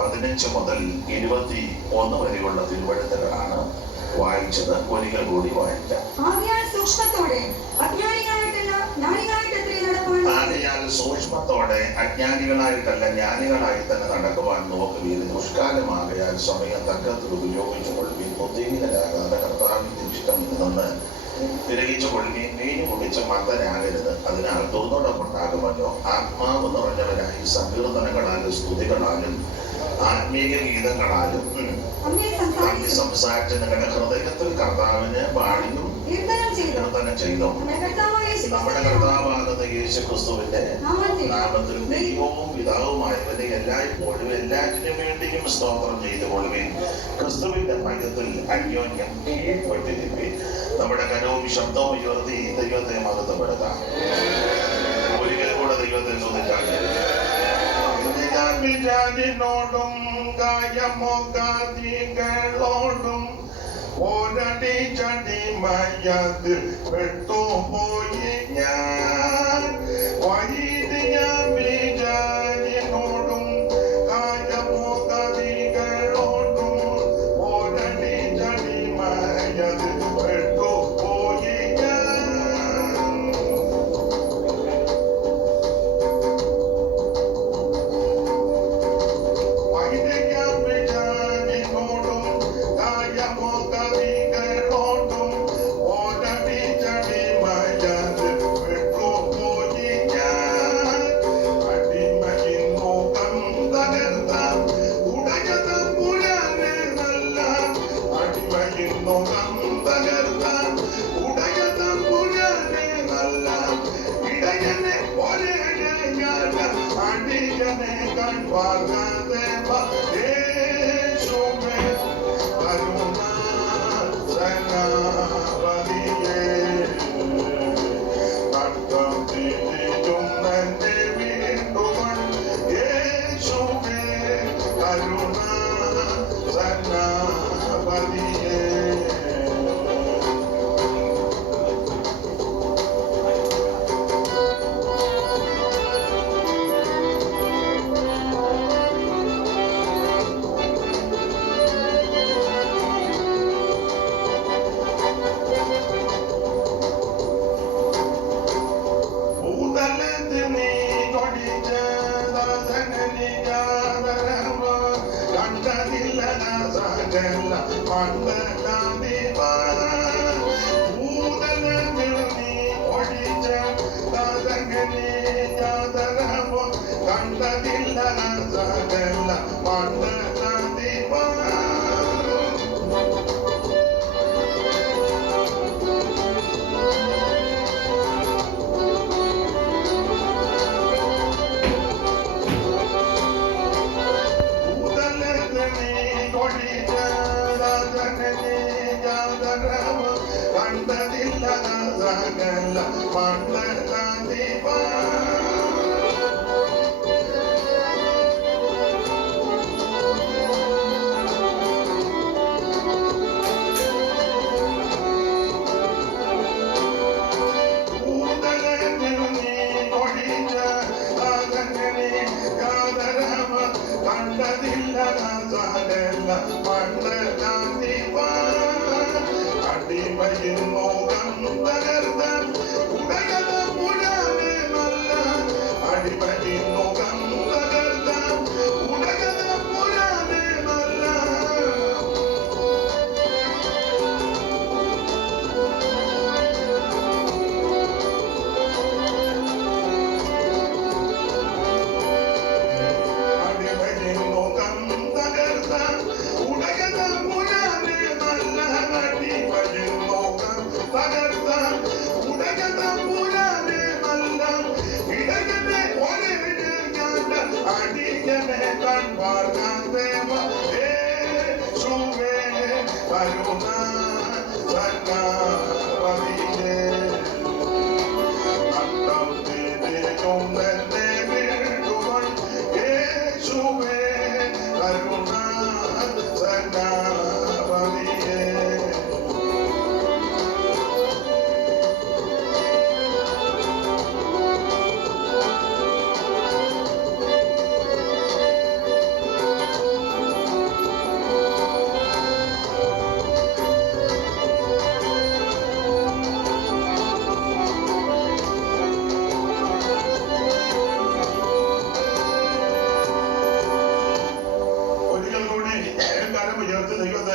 15 മുതൽ 21 വരെയുള്ള തിരുവഴുത്തുകളാണ് വായിച്ചത്. ഒരിക്കൽ കൂടി വായിക്കാം. ആകയാൽ സൂക്ഷ്മത്തോടെ അജ്ഞാനികളായിട്ടല്ല ജ്ഞാനികളായി തന്നെ നടക്കുവാൻ നോക്കുകയും ദുഷ്കാലമാകയാൽ സമയം തക്കത്തിൽ ഉപയോഗിച്ചുകൊള്ളുകയും ബുദ്ധിഹീനരാകാതെ കർത്താവിന്റെ ഇഷ്ടം നിന്ന് തിരകിച്ചുകൊള്ളുകയും വീഞ്ഞു കുടിച്ച് മന്ദനാകരുത്. അതിനാൽ ദുർനടമുണ്ടാകുമല്ലോ. ആത്മാവ് നിറഞ്ഞവരായി സങ്കീർത്തനങ്ങളാലും സ്തുതികളാലും ആത്മീയ ഗീതങ്ങളാലും സംസാരിച്ച് നിങ്ങളുടെ ഹൃദയത്തിൽ കർത്താവിന് പാടിയും കീർത്തനം ചെയ്തു. നമ്മുടെ കർത്താവാകുന്ന യേശു ക്രിസ്തുവിന്റെ നാമത്തിൽ ദൈവവും പിതാവുമായവനെ എല്ലായ്പ്പോഴും എല്ലാറ്റിനും വേണ്ടിയും സ്തോത്രം ചെയ്തുകൊള്ളുകയും ക്രിസ്തുവിന്റെ മയത്തിൽ അന്യോന്യം കീഴ്പ്പെട്ടിരിക്കുകയും നമ്മുടെ കരവും ശബ്ദവും ഉയർത്തി ദൈവത്തെ മഹത്വപ്പെടുത്താം. ഒരിക്കൽ കൂടെ ദൈവത്തെ സ്തുതിക്കാം. ോടും കായമോകാദികളോടും ഓരടി ചടി മയത്തിൽ പെട്ടുപോയി ഞാൻ. വൈദിക വിചാരിനോടും കായമോകാദികളോടും ഓരടി ചടി മയത്തിൽ പെട്ടുപോയി ഞാൻ.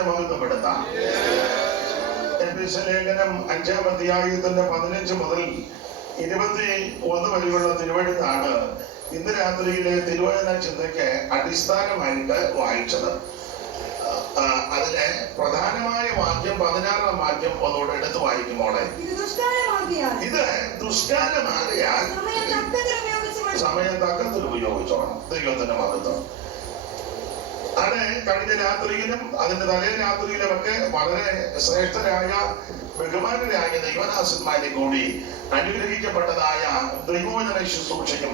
മഹത്വപ്പെടുത്താം. ലേഖനം 5-ാം അധ്യായത്തിന്റെ 15 മുതൽ 21 വരെയുള്ള തിരുവഴുത്താണ് ഇന്ന് രാത്രിയിലെ തിരുവചന ചിന്തയ്ക്ക് അടിസ്ഥാനമായിട്ട് വായിച്ചത്. അതിലെ പ്രധാനമായ വാക്യം 16-ാം വാക്യം ഒന്നുകൂടെ എടുത്ത് വായിക്കുമോളെ. ഇത് ദുഷ്കാലമാകയാൽ സമയം തക്കത്തിൽ ഉപയോഗിച്ചോണം. ദൈവത്തിന്റെ മഹത്വം. ആണ് കഴിഞ്ഞ രാത്രിയിലും അതിന്റെ തലേ രാത്രിയിലും ഒക്കെ വളരെ ശ്രേഷ്ഠരായ ബഹുമാനരായ ദൈവദാസന്മാരെ കൂടി അനുഗ്രഹിക്കപ്പെട്ടതായ ദൈവോചന ശുശ്രൂഷയും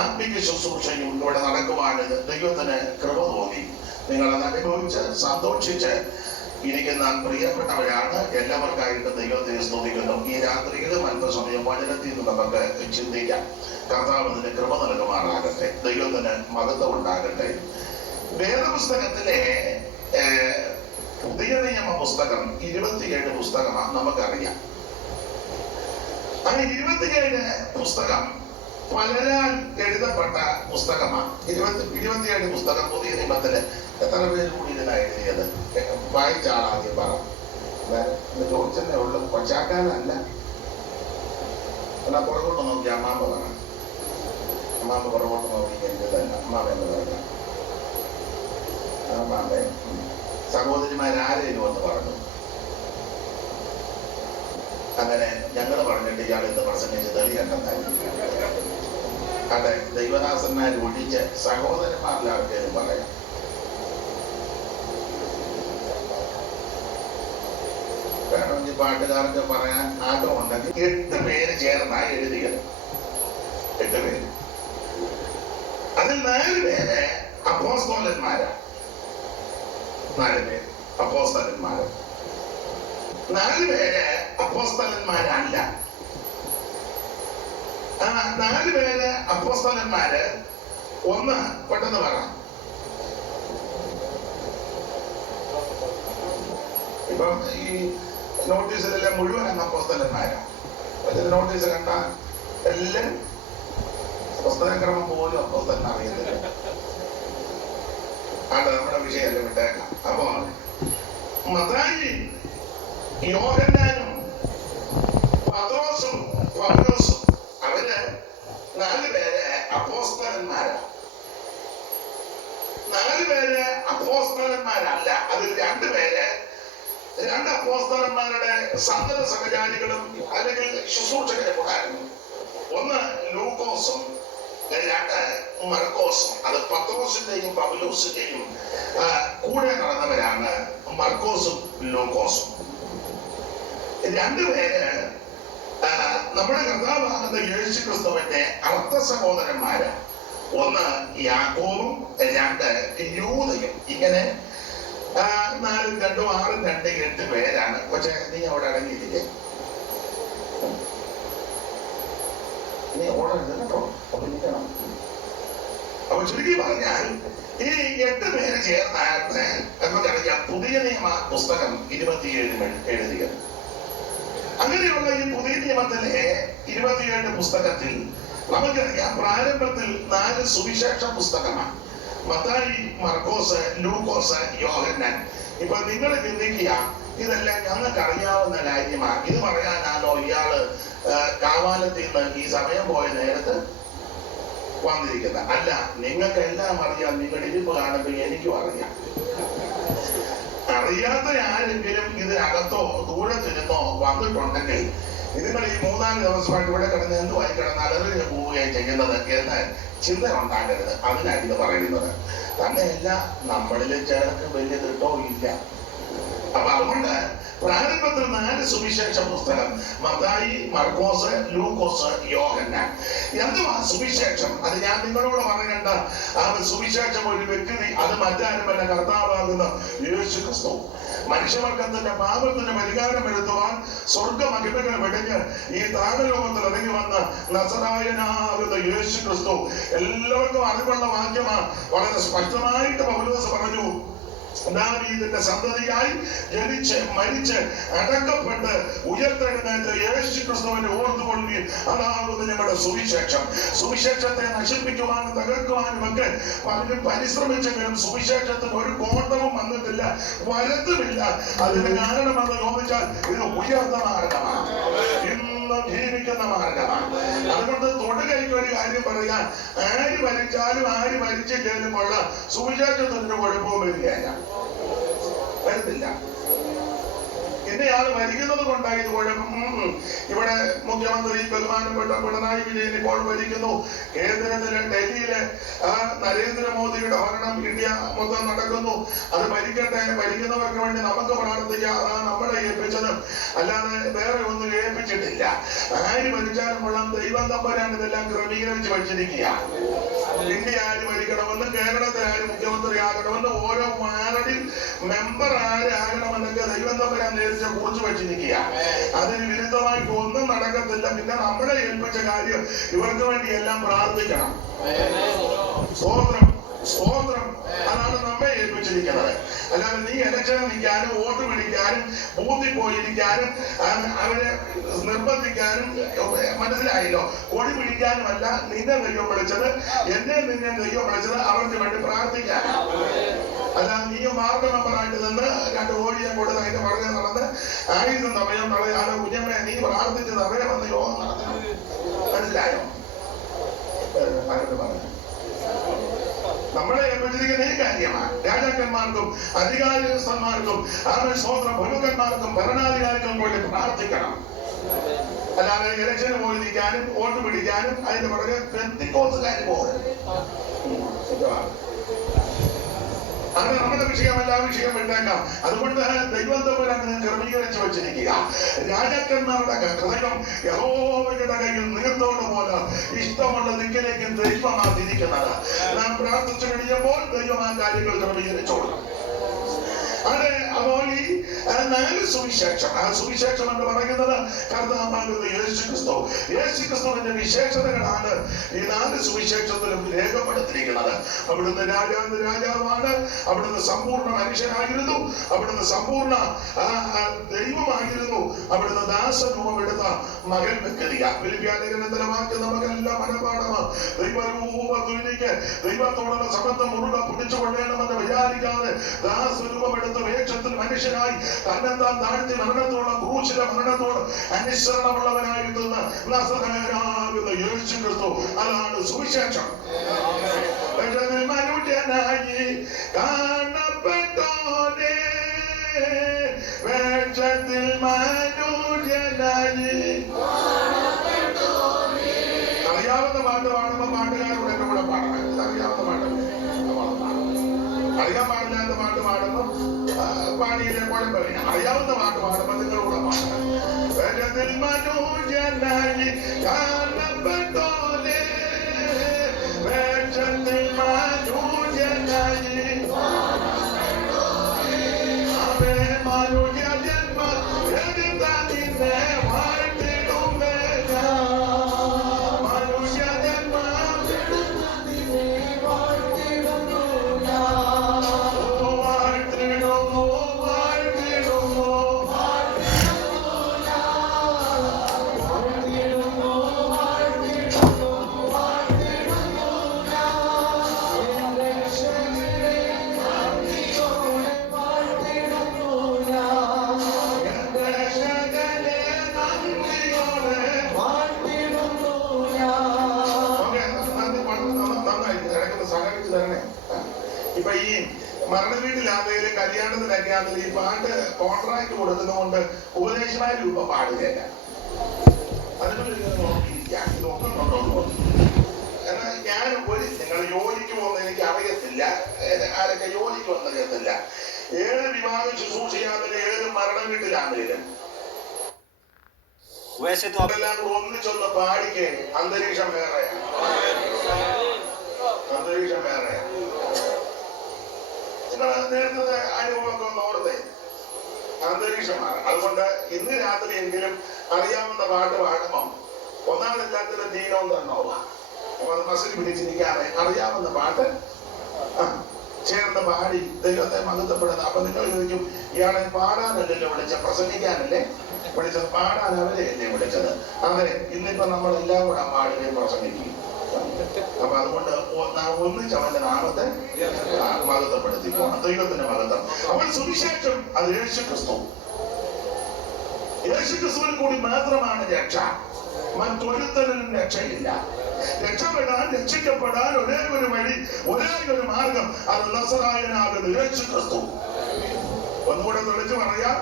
ആത്മീയ ശുശ്രൂഷയും ഇവിടെ നടക്കുവാൻ ദൈവത്തിന് കൃപ തോന്നി. നിങ്ങളത് അനുഭവിച്ച് സന്തോഷിച്ച് ഇരിക്കുന്ന പ്രിയപ്പെട്ടവരാണ്. എല്ലാവർക്കായിട്ട് ദൈവത്തെ സ്തുതിക്കുന്നു. ഈ രാത്രിയിലും അല്പസമയം വചനത്തിൽ നിന്ന് നമുക്ക് ചിന്തിക്കാം. കർത്താവ് അതിന് കൃപ നൽകുമാറാകട്ടെ. ദൈവത്തിന് മഹത്വം ഉണ്ടാകട്ടെ. വേദപുസ്തകത്തിലെ പുതിയ നിയമ പുസ്തകം 27 പുസ്തകമാണ് നമുക്കറിയാം. ആ 27 പുസ്തകം പലരാൽ എഴുതപ്പെട്ട പുസ്തകമാണ്. 27 പുസ്തകം പുതിയ നിയമത്തില് എത്ര പേര് കൂടി ഇതിനാ എഴുതിയത്? വായിച്ച ആളാദ്യം പറ. ചോദിച്ചതേ ഉള്ളു, കൊച്ചാക്കാനല്ല. എന്നാ പുറകോട്ട് നോക്കി അമ്മാമ്മ പറ. അമ്മാമ്മ പുറകോട്ട് നോക്കി എഴുതല്ല. അമ്മാമ്മ എന്ന് പറഞ്ഞ അമ്മാമ്മ സഹോദരിമാരാരേലും എന്ന് പറഞ്ഞു. അങ്ങനെ ഞങ്ങൾ പറഞ്ഞിട്ട് ഇയാൾ ഇന്ന് പ്രസംഗിച്ച് തെളിയണ്ടെന്നായിരുന്നു. അതെ, ദൈവദാസന്മാർ ഒഴിച്ച് സഹോദരന്മാരിലാർക്കേലും പറയാം. വേണമെങ്കിൽ പാട്ടുകാർക്ക് പറയാൻ ആഗ്രഹമുണ്ടെങ്കിൽ 8 പേര് ചേർന്നാണ് എഴുതിയത്. 8 പേര്. അതിൽ 4 പേര് അപ്പോസ്തലന്മാരാ. 4 പേര് അപ്പോസ്തലന്മാര്. 4 പേര് അപ്പോസ്തലന്മാരല്ല. 4 പേര് അപ്പോസ്തലന്മാര്. ഒന്ന് പെട്ടെന്ന് പറ. ഇപ്പം ഈ നോട്ടീസിലെല്ലാം മുഴുവൻ അപ്പോസ്തലന്മാരാ. നോട്ടീസ് കണ്ട എല്ലാം പുസ്തകക്രമം പോലും അപ്പോസ്തലൻ അറിയത്തില്ല. നമ്മുടെ വിഷയം വിട്ടേക്കാം. അപ്പൊ മത്തായി, യോഹന്നാനും പത്രോസും പൗലോസും അവര് 4 പേര് അപ്പോസ്തലന്മാരാ. 4 പേര് അപ്പോസ്തലന്മാരല്ല. അതിൽ 2 പേര് 2 അപ്പോസ്തലന്മാരുടെ സന്തത സഹചാരികളും അല്ലെങ്കിൽ ശുശ്രൂഷകരെ കൂടായിരുന്നു. ഒന്ന് ലൂക്കോസും 2 മർക്കോസും. അത് പത്രോസിന്റെയും പൗലോസിന്റെയും കൂടെ നടന്നവരാണ് മർക്കോസും ലൂക്കോസും. 2 പേര് നമ്മുടെ കർത്താവാകുന്ന യേശു ക്രിസ്തുവിന്റെ അർത്ഥ സഹോദരന്മാര്. ഒന്ന് യാക്കോബും 2 യൂദയും. ഇങ്ങനെ 4 2 6 2 8 പേരാണ്. പക്ഷെ നീ അവിടെ അടങ്ങിയില്ലേ? നീ ഓടരുത് കേട്ടോ. അപ്പൊ ചുരുക്കി പറഞ്ഞാൽ ഈ 8 പേര് ചേർന്നാണ് നമുക്കറിയാം പുതിയ നിയമ പുസ്തകം 27 എഴുതിയത്. അങ്ങനെയുള്ള ഈ പുതിയ നിയമത്തിലെ 27 പുസ്തകത്തിൽ നമുക്കറിയാം പ്രാരംഭത്തിൽ 4 സുവിശേഷ പുസ്തകമാണ്. മത്തായി, മർക്കോസ്, ലൂക്കോസ്, യോഹന്നാൻ. ഇപ്പൊ നിങ്ങൾ ചിന്തിക്കുക, ഇതെല്ലാം ഞങ്ങൾക്ക് അറിയാവുന്ന കാര്യമാണ്. ഇത് പറയാനാണോ ഇയാള് കാവാലത്തിൽ നിന്ന് ഈ സമയം പോയ നേരത്ത് വന്നിരിക്കുന്നത്? അല്ല, നിങ്ങൾക്കെല്ലാം അറിയാം. നിങ്ങളുടെ ഇരിപ്പ് കാണുമ്പോൾ എനിക്കും അറിയാം. അറിയാത്ത ആരെങ്കിലും ഇതിനകത്തോ ദൂരത്തിരുന്നോ വന്നിട്ടുണ്ടെങ്കിൽ നിങ്ങൾ ഈ 3-4 ദിവസമായിട്ട് ഇവിടെ കിടന്ന് എന്തുവായി കിടന്ന് അലറിഞ്ഞ് പോവുകയും ചെയ്യുന്നത് എന്ന് ചിന്ത ഉണ്ടാകരുത്. അതിനാണ് ഇത് പറയുന്നത്. തന്നെയല്ല, നമ്മളിൽ ചിലർക്ക് വലിയ തിട്ടവും ഇല്ല. അപ്പൊ അതുകൊണ്ട് പ്രാരംഭത്തിൽ 4 സുവിശേഷ പുസ്തകം: മത്തായി, മർക്കോസ്, ലൂക്കോസ്, യോഹന്നാൻ. എന്തുവാ സുവിശേഷം? അത് ഞാൻ നിങ്ങളോട് പറയേണ്ട. ആ സുവിശേഷം ഒരു വ്യക്തി, അത് മറ്റാരുമല്ല, കർത്താവാകുന്ന യേശു ക്രിസ്തു. മനുഷ്യവർഗത്തിന്റെ പാപത്തിന് പരിഹാരം വരുത്തുവാൻ സ്വർഗമഹിമകൾ വെടിഞ്ഞ് ഈ താഴലോകത്തിൽ ഇറങ്ങി വന്ന നസറായനാകുന്ന യേശു ക്രിസ്തു. എല്ലാവർക്കും അറിവുള്ള വാക്യമാണ്. വളരെ സ്പഷ്ടമായിട്ട് പൗലോസ് പറഞ്ഞു, ദാവീദിന്റെ സന്തതിയായി ജനിച്ച് മരിച്ച് അടക്കപ്പെട്ട് ഉയർത്തെഴുന്നേറ്റ് യേശു ക്രിസ്തുവിനെ ഓർത്തുകൊള്ളുകയും അതാകുന്നു ഞങ്ങളുടെ സുവിശേഷം. സുവിശേഷത്തെ നശിപ്പിക്കുവാനും തകർക്കുവാനും ഒക്കെ പലരും പരിശ്രമിച്ചെങ്കിലും സുവിശേഷത്തിന് ഒരു കോട്ടവും വന്നിട്ടില്ല, വരത്തുമില്ല. അതിന് കാരണമെന്ന് ചോദിച്ചാൽ ഇത് ഉയർന്ന മാർഗമാണ്, ഇന്ന് ജീവിക്കുന്ന മാർഗമാണ്. അതുകൊണ്ട് തൊടുകൈക്ക് ഒരു കാര്യം പറയാൻ, ആര് ഭരിച്ചാലും ആര് ഭരിച്ചില്ലേലും ഉള്ള സുവിശേഷത്തിന് കുഴപ്പവും വരികയില്ല, വരുന്നില്ല. ഇന്നയാൾ ഭരിക്കുന്നത് കൊണ്ടായി ഇത് കുഴപ്പം. ഇവിടെ മുഖ്യമന്ത്രി ബഹുമാനപ്പെട്ട പിണറായി വിജയൻ ഇപ്പോൾ ഭരിക്കുന്നു. കേന്ദ്രത്തിലെ ഡൽഹിയിലെ നരേന്ദ്രമോദിയുടെ ഭരണം ഇന്ത്യ മൊത്തം നടക്കുന്നു. അത് ഭരിക്കട്ടെ, ഭരിക്കുന്നവർക്ക് വേണ്ടി നമുക്ക് പ്രാർത്ഥിക്കാം. അതാണ് നമ്മളെ ഏൽപ്പിച്ചത്, അല്ലാതെ വേറെ ഒന്നും ഏൽപ്പിച്ചിട്ടില്ല. ആര് ഭരിച്ചാലും കൊള്ളാം, ദൈവം തമ്പരാണ് ഇതെല്ലാം ക്രമീകരിച്ച് വച്ചിരിക്കുക. ഇന്ത്യ ആര് ഭരിക്കണമെന്ന്, കേരളത്തിൽ ആര് മുഖ്യമന്ത്രി ആകണമെന്ന്, ഓരോ വാർഡിൽ മെമ്പർ ആരാകണമെന്നൊക്കെ ദൈവം തമ്പരാൻ കുറിച്ച് വെച്ചിരിക്കുക. അതിന് വിരുദ്ധമായിട്ട് ഒന്നും നടക്കത്തില്ല. പിന്നെ നമ്മളെ ഏൽപ്പിച്ച കാര്യം ഇവർക്ക് വേണ്ടി എല്ലാം പ്രാർത്ഥിക്കണം. സ്തോത്രം, സ്തോത്രം. അതാണ് നമ്മെ ഏൽപ്പിച്ചിരിക്കുന്നത്. അല്ലാതെ നീ ഇലക്ഷന് നിൽക്കാനും വോട്ട് പിടിക്കാനും ബൂത്തിൽ പോയിരിക്കാനും അവരെ നിർബന്ധിക്കാനും, മനസ്സിലായല്ലോ, കൊടി പിടിക്കാനുമല്ല നിന്നെ ദൈവം വിളിച്ചത്, എന്നെ നിന്നെ ദൈവം വിളിച്ചത് അവർക്ക് വേണ്ടി പ്രാർത്ഥിക്കാനാണ്. അല്ലാതെ നീ വാർഡ് മെമ്പറായിട്ട് നിന്ന് 2 കോടിയെ കൊടുത്ത് അതിന്റെ പുറകെ നടന്ന് 1000 സമയം കളയാതെ കുഞ്ഞമ്മ നീ പ്രാർത്ഥിച്ച് അവരെ വന്ന് യോഗം നടത്തണം. മനസ്സിലായോ? പറഞ്ഞു നമ്മളെ ഏൽപ്പിച്ചിരിക്കുന്ന ഈ കാര്യമാണ്. രാജാക്കന്മാർക്കും അധികാരസ്ഥന്മാർക്കും സ്വതന്ത്ര പ്രമുഖന്മാർക്കും ഭരണാധികാരികൾക്കും വേണ്ടി പ്രാർത്ഥിക്കണം. അല്ലാതെ ഇലക്ഷന് പോയി നിൽക്കാനും വോട്ട് പിടിക്കാനും അതിന്റെ പുറകെ പെന്തിക്കോസുകാർ പോകരുത്. അങ്ങനെ നമ്മുടെ വിഷയമല്ല, വിഷയം വിട്ടേക്കാം. അതുകൊണ്ട് ദൈവം തമ്പുരാനെ ക്രമീകരിച്ച് വെച്ചിരിക്കുക. രാജാക്കന്മാരുടെ ഹൃദയം യഹോവയുടെ കയ്യിൽ നീർത്തോട് പോലെ ഇഷ്ടമുള്ള ദിക്കിലേക്ക് ദൈവമാണ് തിരിക്കുന്നത്. നാം പ്രാർത്ഥിച്ചു കഴിയുമ്പോൾ ദൈവം ആ കാര്യങ്ങൾ ക്രമീകരിച്ചോളും. അതെ, അപ്പോൾ ഈ 4 സുവിശേഷം, ആ സുവിശേഷം എന്ന് പറയുന്നത് കർത്താവാകുന്ന യേശുക്രിസ്തു, യേശുക്രിസ്തുവിന്റെ വിശേഷതകളാണ് ഈ 4 സുവിശേഷത്തിലും രേഖപ്പെടുത്തിയിരിക്കുന്നത്. അവിടുന്ന് രാജാവാണ്, അവിടുന്ന് സമ്പൂർണ്ണ മനുഷ്യനായിരുന്നു, അവിടുന്ന് സമ്പൂർണ്ണ ദൈവമായിരുന്നു, അവിടുന്ന് ദാസരൂപമെടുത്ത മകൻ വ്യക്തിയ. ഫിലിപ്പിയാലേഖനത്തിലെ വാക്യം നമുക്കെല്ലാം മനപാഠമാണ്. ദൈവരൂപത്തിലേക്ക് ദൈവത്തോടുള്ള സംബന്ധം മുറുകെ പിടിച്ചുകൊള്ളണമെന്ന് വിചാരിക്കാതെ ദാസരൂപമെടുത്ത വേഷത്തിൽ മനുഷ്യനായി തന്നെത്താൻ താഴ്ത്തി മരണത്തോളം, ക്രൂശിലെ മരണത്തോട് അനുസരണമുള്ളവനായിരുന്ന നസറേയനാകുന്ന യേശുക്രിസ്തു, അതാണ് സുവിശേഷം. മനുഷ്യനായി കാണപ്പെട്ടോനെ, വേഷത്തിൽ മനുഷ്യനായി. അറിയാവുന്ന പാട്ട് പാടുമ്പോ പാട്ടുകാരോട് എന്റെ കൂടെ പാടണം. അറിയാവുന്ന പാട്ട് അറിയാൻ പാടില്ലാത്ത പാട്ട് പാടുമ്പോ പാടിയിലെ കുഴപ്പമില്ല. അറിയാവുന്ന പാട്ട് പാടുമ്പോ നിങ്ങളുടെ കൂടെ പാടണം. വേഷത്തിൽ മനുഷ്യനായി കാണപ്പെട്ടോനെ, വേഷത്തിൽ മനുഷ്യനായി. അവേ മനുഷ്യ ജന്മം എടുത്താൽ നിന്നെ വാഴ്ത്തിടുമേ ഞാൻ. മനുഷ്യ ജന്മം എടുത്താൽ നിന്നെ വാഴ്ത്തിടുന്നു ഞാൻ. വാഴ്ത്തിടുന്നു, വാഴ്ത്തിടുന്നു, ഇപ്പൊ ഈ മരണ വീട്ടിലാണെങ്കിലും കല്യാണത്തിനൊക്കെ ആണെങ്കിലും ഈ പാട്ട് കോൺട്രാക്ട് കൊടുക്കുന്നതുകൊണ്ട് ഉപദേശമായ രൂപം പാടുകയല്ല. അതിനോട് നോക്കിയിരിക്കാം, ഇത് നോക്കുന്നുണ്ടോ? എന്നാൽ ഞാൻ നിങ്ങൾ യോജിക്കുമോന്ന് എനിക്ക് അറിയത്തില്ല, ആരൊക്കെ യോജിക്കുമെന്ന് അറിയത്തില്ല. 7 വിവാഹ ശുശ്രൂഷയാണെങ്കിലും 7 മരണ വീട്ടിലാണെങ്കിലും എല്ലാം ഒന്നിച്ചൊന്ന് പാടിക്കേ. അന്തരീക്ഷം വേറെയാണ്, അന്തരീക്ഷം വേറെയാണ്. നിങ്ങൾ നേരത്തെ അനുഭവമൊക്കെ ഒന്ന് ഓർത്തേ, അന്തരീക്ഷമാണ്. അതുകൊണ്ട് ഇന്ന് രാത്രി എങ്കിലും അറിയാവുന്ന പാട്ട് പാടുമ്പം ഒന്നാമതെല്ലാത്തിനും ദീനവും തന്നോളാം. അപ്പൊ അത് മസിൽ പിടിച്ചിരിക്കാതെ അറിയാവുന്ന പാട്ട് ചേർന്ന് പാടി ദൈവത്തെ മഹത്വപ്പെടുന്നത്. അപ്പൊ നിങ്ങൾ ചോദിക്കും, ഇയാളെ പാടാനല്ലല്ലോ വിളിച്ചത്, പ്രസംഗിക്കാനല്ലേ വിളിച്ചത്? പാടാൻ അവരെയല്ലേ വിളിച്ചത്? അതെ, ഇന്നിപ്പോ നമ്മളെല്ലാം കൂടെ പാടുകയും പ്രസംഗിക്കും. അപ്പൊ അതുകൊണ്ട് ഒന്നിച്ച് അവന്റെ നാമത്തെ മഹത്വപ്പെടുത്തി പോകണം. ദൈവത്തിന്റെ മഹത്വം. അവൻ സുവിശേഷം അത് യേശു ക്രിസ്തു. യേശു ക്രിസ്തുവിൽ കൂടി മാത്രമാണ് രക്ഷ. മറ്റൊരുത്തരും രക്ഷയില്ല. രക്ഷപ്പെടാൻ, രക്ഷിക്കപ്പെടാൻ ഒരേ ഒരു വഴി, ഒരേ ഒരു മാർഗം, അത് നസറായനാകുന്ന യേശു ക്രിസ്തു. ഒന്നുകൂടെ തെളിച്ച് പറയാം,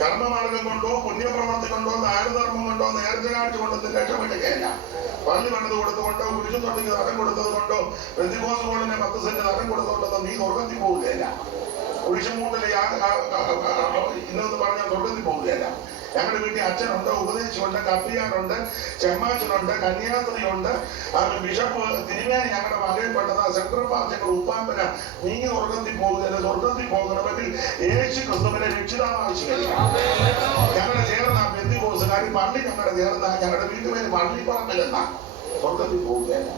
കർമ്മമാർഗം കൊണ്ടോ പുണ്യപ്രവർത്തി കൊണ്ടോ ദാനധർമ്മം കൊണ്ടോ നേർച്ച കാഴ്ച കൊണ്ടൊന്നും രക്ഷപ്പെടുകയില്ല. പള്ളി പണിത് കൊടുത്തുകൊണ്ടോ കുരിശു തൊട്ടിക്ക് തടം കൊടുത്തത് കൊണ്ടോ പെന്തിക്കോസ് കോളിനെ 10 സെന്റ് തടം കൊടുത്തുകൊണ്ടൊന്നും നീ സ്വർഗത്തിൽ പോവുകയില്ല. കുരിശുമൂട്ടിലെ ഇന്നെന്ന് പറഞ്ഞാൽ സ്വർഗത്തിൽ പോവുകയില്ല. ഞങ്ങളുടെ വീട്ടിൽ അച്ഛനുണ്ട്, ഉപദേശിയുണ്ട്, കപ്പിയാനുണ്ട്, ചെമ്മാച്ചനുണ്ട്, കന്യാസ്ത്രീയുണ്ട്, ബിഷപ്പ് തിരുമേനി ഞങ്ങളുടെ മകയിൽപ്പെട്ടത്, സെൻട്രൽ പാർട്ടിയുടെ ഉപ്പാമ്പന. നീ സ്വർഗത്തിൽ പോകുകയില്ല. സ്വർഗത്തിൽ പോകണമെങ്കിൽ യേശു ക്രിസ്തുവിനെ രക്ഷിതാവ് ആവശ്യമില്ല. ഞങ്ങളുടെ ചേർന്ന പെന്തിക്കോസുകാരി പള്ളി ഞങ്ങളുടെ ചേർന്ന ഞങ്ങളുടെ വീട്ടുപേര് പള്ളിപ്പറമ്പിലെന്നാ. സ്വർഗത്തിൽ പോവുകയില്ല.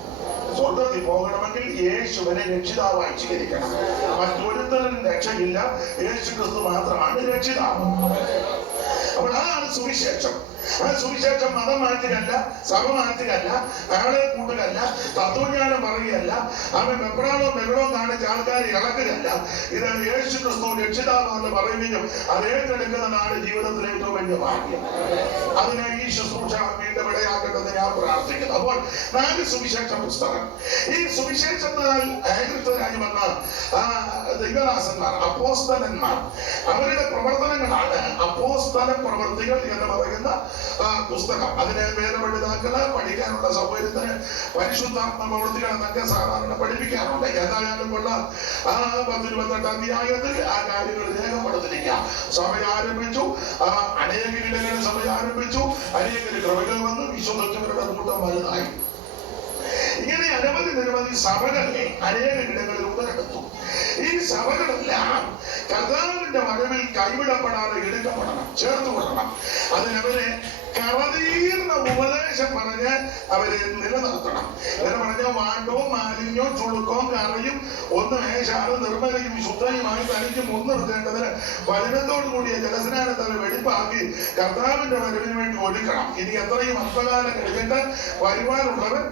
സ്വർഗത്തിൽ പോകണമെങ്കിൽ യേശുവിനെ രക്ഷിതാവായി സ്വീകരിക്കണം. മറ്റൊരുത്തരും രക്ഷയില്ല. യേശു ക്രിസ്തു മാത്രമാണ് രക്ഷിതാവ്. അപ്പോൾ അതാണ് സുവിശേഷം. ആ സുവിശേഷം മതം മാറ്റുകയല്ല, സഭ മാറ്റുകയല്ല, ആളെ കൂട്ടുകയല്ല, തത്വജ്ഞാനം പറയുകയല്ല, അവൻ വെപ്രാളോ ബഹളോ കാണിച്ച് ആൾക്കാരെ ഇളക്കുകയല്ല. ഇത് യേശു ക്രിസ്തു രക്ഷിതാവെന്ന് പറയുകയും അത് ഏറ്റെടുക്കുന്നതാണ് ജീവിതത്തിലെ ഏറ്റവും വലിയ ഭാഗ്യം. അതിനെ ഈ ശുശ്രൂഷ വീണ്ടും ഇടയാക്കട്ടെന്ന് ഞാൻ പ്രാർത്ഥിക്കുന്നു. അപ്പോൾ 4 സുവിശേഷ പുസ്തകം. ഈ സുവിശേഷത്താൽ ഏകൃതരായി വന്ന ദൈവദാസന്മാർ, അപ്പോസ്തലന്മാർ, അവരുടെ പ്രവർത്തനങ്ങളാണ് അപ്പോസ്തല പ്രവർത്തികൾ എന്ന് പറയുന്ന പുസ്തകം. അതിനെ വേദപണ്ഡിതാക്കള് പഠിക്കാനുള്ള സൗകര്യത്തിന് പരിശുദ്ധാത്മ പ്രവൃത്തികൾ എന്നൊക്കെ സാധാരണ പഠിപ്പിക്കാറുണ്ട്. ഏതായാലും കൊള്ള 10-28 അധ്യായത്തിൽ ആ കാര്യങ്ങൾ രേഖപ്പെടുത്തിരിക്കുക. സഭ ആരംഭിച്ചു, അനേക ഇടങ്ങളിൽ സഭ ആരംഭിച്ചു, അനേക കൃപകൾ വന്നു, വിശ്വസിച്ചവരുടെ കൂട്ടം വലുതായി. ഇങ്ങനെ നിരവധി സഭകളെ അനേക ഇടങ്ങളിൽ ഉടലെടുത്തു. ഈ സഭകളെല്ലാം കർത്താവിന്റെ വരവിൽ കൈവിടപ്പെടാതെ എടുക്കപ്പെടണം, ചേർത്തുകൊള്ളണം. അതിനവരെ കറതീർന്ന ഉപദേശം പറഞ്ഞ് അവരെ നിലനിർത്തണം. എന്ന് പറഞ്ഞാൽ വാണ്ടോ മാലിന്യോ ചുളുക്കോ കറയും ഒന്ന് മേശാണ് നിർമ്മലയും ശുദ്ധയുമായി തനിക്ക് മുൻനിർത്തേണ്ടതിന് വചനത്തോടു കൂടിയ ജലസ്നാനത്തെ വെടിപ്പാക്കി കർത്താവിന്റെ വരവിന് വേണ്ടി ഒരുക്കണം. ഇനി എത്രയും അല്പകാലം കഴിഞ്ഞിട്ട് വരുവാനുള്ളവൻ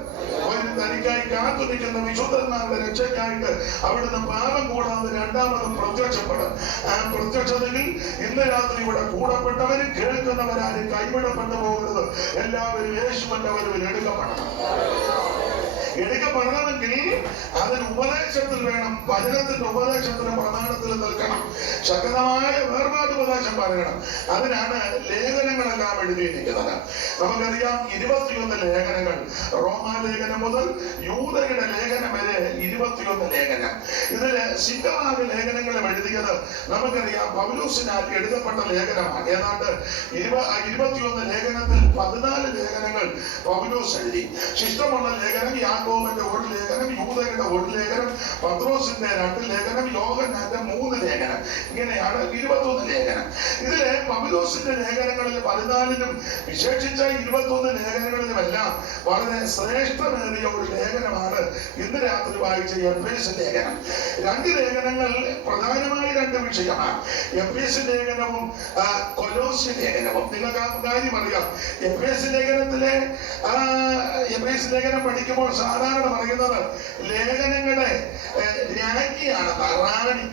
തനിക്കായി കാത്തു നിൽക്കുന്ന വിശുദ്ധന്മാരുടെ രക്ഷയ്ക്കായിട്ട് അവിടുന്ന് പാപം കൂടാതെ രണ്ടാമതും പ്രത്യക്ഷപ്പെടും. ആ പ്രത്യക്ഷതയിൽ ഇന്ന് രാത്രി ഇവിടെ കൂടപ്പെട്ടവരും കേൾക്കുന്നവരാരും കൈവിടപ്പെട്ടു പോകരുത്. എല്ലാവരും യേശുവിന്റെ വരവിൽ എടുക്കപ്പെടണം. എടുക്കപ്പെടണമെങ്കിൽ അതിന് ഉപദേശത്തിൽ വേണം, വചനത്തിന്റെ ഉപദേശത്തിന് പ്രമാണത്തിൽ നിൽക്കണം, ശക്തമായ വേർപാട് ഉപദേശം പറയണം. അതിനാണ് ലേഖനങ്ങളെല്ലാം എഴുതിയിരിക്കുന്നത്. നമുക്കറിയാം 21 ലേഖനങ്ങൾ, റോമാലേഖനം മുതൽ യൂദയുടെ ലേഖനം വരെ 21 ലേഖനം. ഇതില് സിംഗഭാഗ ലേഖനങ്ങളും എഴുതിയത് നമുക്കറിയാം പൗലോസിനാൽ എഴുതപ്പെട്ട ലേഖനമാണ്. ഏതാണ്ട് 21 ലേഖനത്തിൽ 14 ലേഖനങ്ങൾ പൗലോസ് എഴുതി. ശിഷ്ടമുള്ള ലേഖനം യാക്കോബിന്റെ 1 ലേഖനം, യൂദയുടെ 1 ലേഖനം, പത്രോസിന്റെ 2 ലേഖനം, യോഹന്നാന്റെ 3 ലേഖനം. ഇങ്ങനെയാണ് 21 ലേഖനം. ഇതിലെ പൗലോസിന്റെ ലേഖനങ്ങളിൽ 14ലും വിശേഷിച്ച 21 ലേഖനങ്ങളിലുമെല്ലാം വളരെ ശ്രേഷ്ഠമേറിയ ഒരു ലേഖനമാണ് ഇന്ന് രാത്രി വായിച്ച എഫേസ്യ ലേഖനം. 2 ലേഖനങ്ങൾ പ്രധാനമായ 2 വിഷയമാണ്. എഫേസ്യ ലേഖനവും കൊലോസ്യ ലേഖനവും. നിങ്ങൾക്ക് ആ കാര്യം അറിയാം. എഫേസ്യ ലേഖനം പഠിക്കുമ്പോൾ സാധാരണ പറയുന്നത് ലേഖനങ്ങളുടെ രാജ്ഞിയാണ്, റാണി.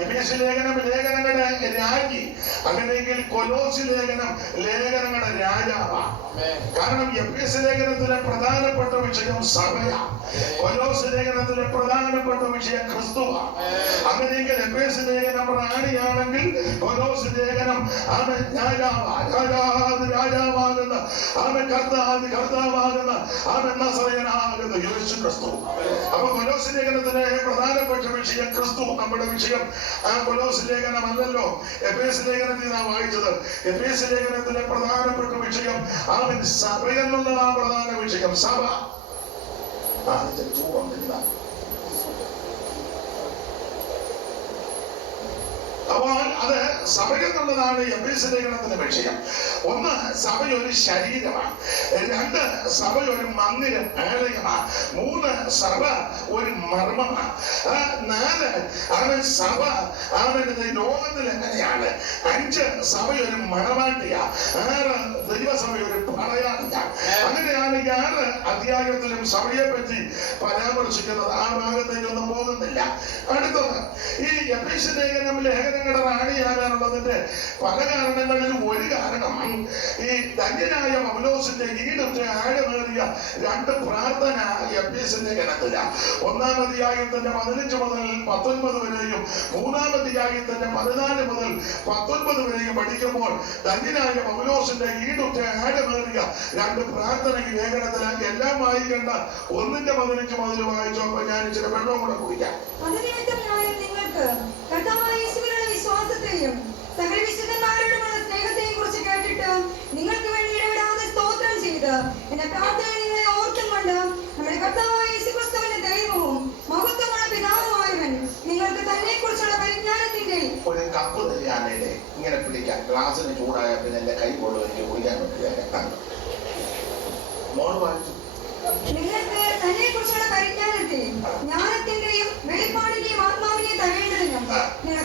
എഫേസ്യ ലേഖനം ലേഖനങ്ങളുടെ രാജ്ഞി. അങ്ങനെയെങ്കിൽ കൊലോസ്യ ലേഖനം ലേഖനങ്ങളുടെ രാജാവാണ്. കാരണം എഫേസ്യ ലേഖനത്തിലെ പ്രധാനപ്പെട്ട വിഷയം സഭയാണ്, കൊലോസ്യ ലേഖനത്തിലെ പ്രധാനപ്പെട്ട വിഷയം ക്രിസ്തുവാണ്. അങ്ങനെയെങ്കിൽ എഫേസ്യ ലേഖനം റാണിയാണെങ്കിൽ കൊലോസ്യ ലേഖനം അവൻ രാജാവാകുന്ന, അവൻ കർത്താവാകുന്ന, അവൻ നസറേയനാകുന്ന യേശു ക്രിസ്തു. അപ്പൊ കൊലോസ്യ ലേഖനത്തിലെ പ്രധാനപ്പെട്ട വിഷയം ക്രിസ്തു. നമ്മുടെ വിഷയം ആ കൊലോസ്യ ലേഖനം അല്ലല്ലോ, എഫേസ്യ ലേഖനത്തിൽ നാം വായിച്ചത്. എഫേസ്യ ലേഖനത്തിലെ പ്രധാനപ്പെട്ട വിഷയം അവൻ സഭ എന്നുള്ളതാണ് പ്രധാന വിഷയം. സഭ അപ്പോൾ അത് സഭയെന്നുള്ളതാണ് എഫേസ്യ ലേഖനത്തിന്റെ വിഷയം. ഒന്ന്, സഭ ഒരു ശരീരമാണ്. രണ്ട്, സഭ ഒരു മന്ദിരം, ആലയമാണ്. മൂന്ന്, സഭ ഒരു മർമ്മമാണ്. നാല്, സഭ ലോകത്തിൽ എങ്ങനെയാണ്. അഞ്ച്, സഭ ഒരു മണവാട്ടിയാ. ആറ്, ദൈവസഭ ഒരു പടയാളിയാണ്. അങ്ങനെയാണ് ഈ 6 അധ്യായത്തിലും സഭയെ പറ്റി പരാമർശിക്കുന്നത്. ആ ഭാഗത്തേക്കൊന്നും പോകുന്നില്ല. അടുത്തത്, ഈ എഫേസ്യ ലേഖനങ്ങളുടെ റാണിയാകാനുള്ളതിന്റെ പല കാരണങ്ങളിൽ ഒരു കാരണം ഈ ധന്യനായ പൗലോസിന്റെ ഈടുറ്റ ആഴമേറിയ 2 പ്രാർത്ഥന എഫേസ്യ ലേഖനത്തിലാണ്. 1-ാം അധ്യായത്തിന്റെ 15 മുതൽ 19 വരെയും 3-ാം അധ്യായത്തിന്റെ 14 മുതൽ 19 വരെയും പഠിക്കുമ്പോൾ ധന്യനായ പൗലോസിന്റെ ഈടുറ്റ ആഴമേറിയ 2 പ്രാർത്ഥന ഈ ലേഖനത്തിലാണ്. എല്ലാം വായിക്കേണ്ട. 1-ന്റെ 15 മുതൽ വായിച്ചപ്പോൾ ഞാൻ ഇച്ചിരി വെള്ളം കൂടെ കുടിക്കാം. നിങ്ങൾക്ക് കർത്താവായ യേശുവിലുള്ള വിശ്വാസത്തെയും സകല വിശുദ്ധന്മാരോടുമുള്ള സ്നേഹത്തെയും കുറിച്ച് കേട്ടിട്ട് നിങ്ങൾക്ക് വേണ്ടി ഇടപെടാതെ സ്തോത്രം ചെയ്ത് എന്റെ പ്രാർത്ഥന നിങ്ങളെ ഓർത്തും കൊണ്ട് നമ്മുടെ കർത്താവായ യേശുക്രിസ്തുവിന്റെ ദൈവവും മഹത്വമുള്ള പിതാവുമായവൻ നിങ്ങൾക്ക് തന്നെ കുറിച്ചുള്ള പരിജ്ഞാനത്തിന്റെ ഒരു കപ്പ് തരികയാണേലേ ഇങ്ങനെ പിടിക്കാം. ഗ്ലാസ്സിന് ചൂടായ പിന്നെ എന്റെ കൈ പോലും എനിക്ക് കുടിക്കാൻ പറ്റില്ല. മോൾ വായിച്ചു. നിങ്ങൾക്ക് തന്നെ കുറിച്ചുള്ള പരിജ്ഞാനത്തെയും ജ്ഞാനത്തിന്റെയും വെളിപ്പാടിന്റെയും ആത്മാവിനെ തരേണ്ടതിനും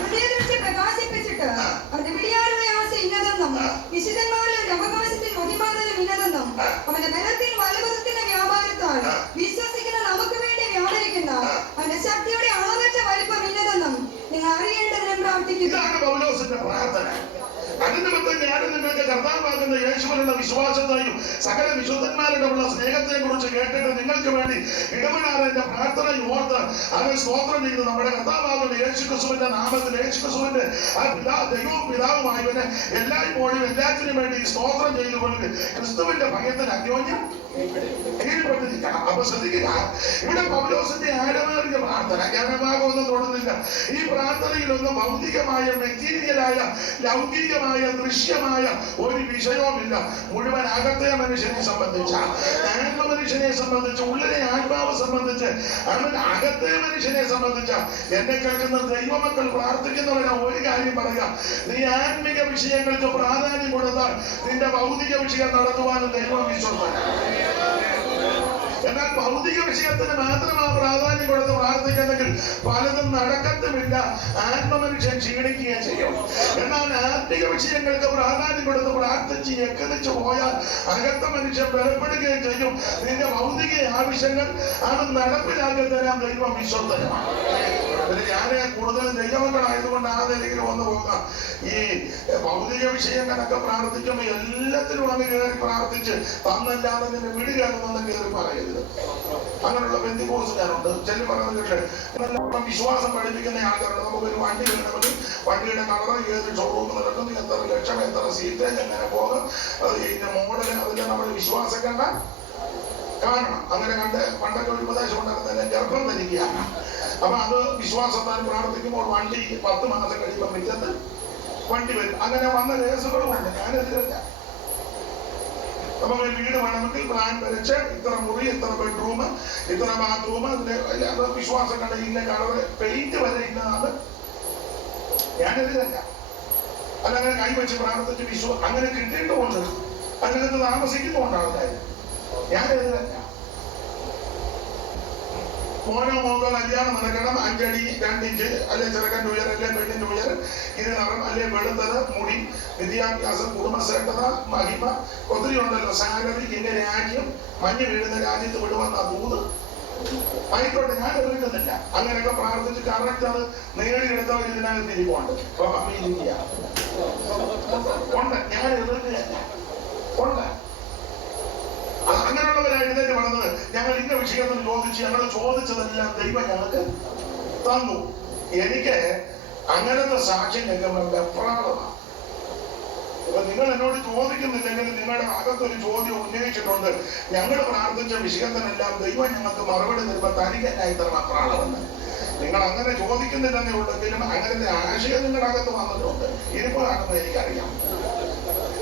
ഹൃദയദൃഷ്ടി പ്രകാശിപ്പിച്ചിട്ട് അവന്റെ വിളിയാലുള്ള ആശ ഇന്നതെന്നും വിശുദ്ധന്മാരുടെ അവകാശത്തിൽ മഹിമാതനും ഇന്നതെന്നും അവന്റെ ബലത്തിൽ വലപഥത്തിന്റെ വ്യാപാരത്താൽ വിശ്വസിക്കുന്ന നമുക്ക് വേണ്ടി വ്യാപരിക്കുന്ന അവന്റെ ശക്തിയുടെ അളവറ്റ വലിപ്പം ഇന്നതെന്നും നിങ്ങൾ അറിയേണ്ടതിനും പ്രാർത്ഥിക്കുന്നു. ഇതാണ് പൗലോസിന്റെ പ്രാർത്ഥന. അതിനിമിത്തം ഞാൻ നിങ്ങൾക്ക് കർത്താവാകുന്ന യേശുവിനുള്ള വിശ്വാസത്തെയും സകല വിശുദ്ധന്മാരോടുള്ള സ്നേഹത്തെയും കുറിച്ച് കേട്ടിട്ട് നിങ്ങൾക്ക് വേണ്ടി ഇടപെടാതെ എന്റെ പ്രാർത്ഥന ഓർത്ത് അവൻ സ്തോത്രം ചെയ്ത് നമ്മുടെ കർത്താവാകുന്ന യേശുക്രിസ്തുവിന്റെ നാമത്തിൽ യേശുക്രിസ്തുവിന്റെ ദൈവവും പിതാവുമായവന് എല്ലായ്പ്പോഴും എല്ലാത്തിനും വേണ്ടി സ്തോത്രം ചെയ്തുകൊണ്ട് ക്രിസ്തുവിന്റെ ഭയത്തിന് അന്യോന്യം കീഴ്പ്പെട്ടിരിക്കണം. അപ്പൊ ശ്രദ്ധിക്കുക, ഇവിടെ പൗലോസിന്റെ ആഴമേറിയ പ്രാർത്ഥന. ഞാൻ ഭാഗമൊന്നും തൊടുന്നില്ല. ഈ പ്രാർത്ഥനയിലൊന്നും ഭൗതികമായ മെറ്റീരിയലായ ലൗകികമായ ദൃശ്യമായ ഒരു വിഷയവുമില്ല. മുഴുവൻ അകത്തെ മനുഷ്യനെ സംബന്ധിച്ച, ആത്മമനുഷ്യനെ സംബന്ധിച്ച്, ഉള്ളിലെ ആത്മാവ് സംബന്ധിച്ച്, അവൻ അകത്തെ മനുഷ്യനെ സംബന്ധിച്ച എന്നെ കേൾക്കുന്ന ദൈവമക്കൾ പ്രാർത്ഥിക്കുന്നവരെ ഒരു കാര്യം പറയാം. നീ ആത്മിക വിഷയങ്ങൾക്ക് പ്രാധാന്യം കൊടുത്താൽ നിന്റെ ഭൗതിക വിഷയം നടത്തുവാനും ദൈവം വിശ്വസ്തനാണ്. എന്നാൽ ഭൗതിക വിഷയത്തിന് മാത്രമാണ് പ്രാധാന്യം കൊടുത്ത് പ്രാർത്ഥിക്കുന്നെങ്കിൽ പലതും നടക്കത്തുമില്ല. ആത്മമനുഷ്യൻ ക്ഷീണിക്കുകയും ചെയ്യും. എന്നാൽ ആത്മിക വിഷയങ്ങൾക്ക് പ്രാധാന്യം കൊടുത്ത് പ്രാർത്ഥിച്ച് എക്കതിച്ചു പോയാൽ അകത്ത മനുഷ്യൻ ബലപ്പെടുകയും ചെയ്യും. നിന്റെ ഭൗതിക ആവശ്യങ്ങൾ അത് നടപ്പിലാക്കി തരാൻ ദൈവം വിശ്വസ്തനാണ്. പിന്നെ ഞാൻ കൂടുതലും ദൈവമക്കളായതുകൊണ്ട് ആ നിലയിൽ വന്നു പോകാം. ഈ ഭൗതിക വിഷയങ്ങളൊക്കെ പ്രാർത്ഥിക്കുമ്പോൾ എല്ലാത്തിനും അങ്ങ് കയറി പ്രാർത്ഥിച്ച് തന്നല്ലാതെ നിന്നെ വിടുകയാണെന്നൊന്നും കയറി പറയരുത്. അങ്ങനെയുള്ള ബന്ധുക്കോസുകാരുണ്ട്. ചില പറയുന്നത് വിശ്വാസം പഠിപ്പിക്കുന്ന ആൾക്കാരുണ്ട്. നമുക്കൊരു വണ്ടി വേണമെങ്കിൽ വണ്ടിയുടെ കളർ, ഏത് ഷോറൂം നടക്കുന്നു, എത്ര ലക്ഷം, എത്ര സീറ്റ്, എങ്ങനെ പോകും, അത് ഇതിന്റെ മോഡല്, അതിന്റെ നമ്മുടെ വിശ്വാസം കണ്ട കാണണം. അങ്ങനെ കണ്ട് പണ്ടൊക്കെ ഒരു ഉപദേശം ഉണ്ടാകുന്നതിനെ ഗർഭം ധരിക്കുകയാണ്. അപ്പൊ അത് വിശ്വാസത്താൽ പ്രാർത്ഥിക്കുമ്പോൾ വണ്ടി 10 മാസം കഴിയുമ്പോൾ മിറ്റത്ത് വണ്ടി വരും. അങ്ങനെ വന്ന കേസുകളുമുണ്ട്. ഞാനെതിരല്ല. നമുക്ക് വീട് വേണമെങ്കിൽ പ്ലാൻ വരച്ച് ഇത്ര മുറി, ഇത്ര ബെഡ്റൂം, ഇത്ര ബാത്റൂം, അതിന്റെ വിശ്വാസം കണ്ട ഇന്ന കളറ്, പെയിന്റ് വരെ ഇന്നതാണ്. ഞാനെതിരല്ല. അതങ്ങനെ കൈവച്ച് പ്രാർത്ഥിച്ച് അങ്ങനെ കിട്ടിയിട്ടുമുണ്ട്. അതിനകത്ത് താമസിക്കുന്നുമുണ്ടാണ് കാര്യം. ഞാനെതിരല്ല. മോനോ മോക്കോ കല്യാണം നടക്കണം. 5 അടി 2 ഇഞ്ച്, അല്ലെ ചെറുക്കൻ്റെ ഉയരം, അല്ലെ പെണ്ണിന്റെ ഉയരം, ഇരുനിറം, അല്ലെ വെളുത്തത്, മുടി, വിദ്യാഭ്യാസം, കുടുംബശ്രേഷ്ഠത, മഹിമ, ഒത്തിരി ഉണ്ടല്ലോ. സാലറി, ഇന്ന രാജ്യം, മഞ്ഞ് വീഴുന്ന രാജ്യത്ത് വിടുവന്ന ദൂത് ആയിക്കോട്ടെ, ഞാൻ എതിർക്കുന്നില്ല. അങ്ങനെയൊക്കെ പ്രാർത്ഥിച്ച് കറക്റ്റ് അത് നേടിയെടുത്തവർ ഇതിനകത്ത് ഇരിപ്പുണ്ട്. ഉണ്ട്. ഞാൻ എതിർക്കുകയല്ല. ഉണ്ട്. അങ്ങനെയുള്ളവരാണ് എഴുന്നേറ്റ് പറഞ്ഞത്, ഞങ്ങൾ ഇന്ന വിഷയത്തിൽ ചോദിച്ചു, ഞങ്ങൾ ചോദിച്ചതെല്ലാം ദൈവം ഞങ്ങൾക്ക് തന്നു. എനിക്ക് അങ്ങനത്തെ സാക്ഷ്യം കേൾക്കുമ്പോൾ വെപ്രാളമാണ്. അപ്പൊ നിങ്ങൾ എന്നോട് ചോദിക്കുന്നില്ലെങ്കിൽ നിങ്ങളുടെ അകത്തൊരു ചോദ്യം ഉന്നയിച്ചിട്ടുണ്ട്. ഞങ്ങൾ പ്രാർത്ഥിച്ച വിഷയത്തിനെല്ലാം ദൈവം ഞങ്ങൾക്ക് മറുപടി തരുമ്പോൾ തനിക്ക് എന്നാ ഇത്ര വെപ്രാളമെന്ന്. നിങ്ങൾ അങ്ങനെ ചോദിക്കുന്നില്ലെന്നേ ഉണ്ടെങ്കിലും അങ്ങനത്തെ ആശയം നിങ്ങളുടെ അകത്ത് വന്നിട്ടുണ്ട്. ഇനിയിപ്പോൾ കാണുമ്പോൾ എനിക്കറിയാം.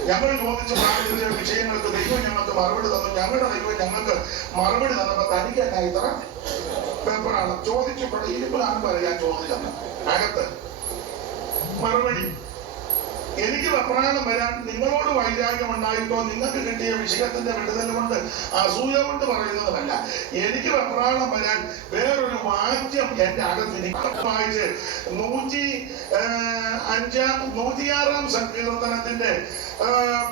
ഞങ്ങൾ ചോദിച്ച് പ്രാർത്ഥിച്ച വിഷയങ്ങൾക്ക് ദൈവം ഞങ്ങൾക്ക് മറുപടി തന്നു. ഞങ്ങളുടെ ദൈവം ഞങ്ങൾക്ക് മറുപടി തന്നപ്പോൾ തനിക്ക് എന്നാ ഇത്ര വെപ്രാളം. ചോദിച്ചപ്പോൾ ഇരിപ്പ് കാണുമ്പോൾ അറിയാൻ ചോദിച്ചെന്ന് അകത്ത് മറുപടി, എനിക്ക് വെപ്രാളം വരാൻ നിങ്ങളോട് വൈരാഗ്യം ഉണ്ടായിട്ടോ നിങ്ങൾക്ക് കിട്ടിയ വിഷയത്തിന്റെ വിടുതൽ കൊണ്ട് അസൂയ കൊണ്ട് പറയുന്നതുമല്ല. എനിക്ക് വെപ്രാളം വരാൻ വേറൊരു വാക്യം എന്റെ അകത്തിരിക്കും. വായിച്ച് 106 സങ്കീർത്തനത്തിന്റെ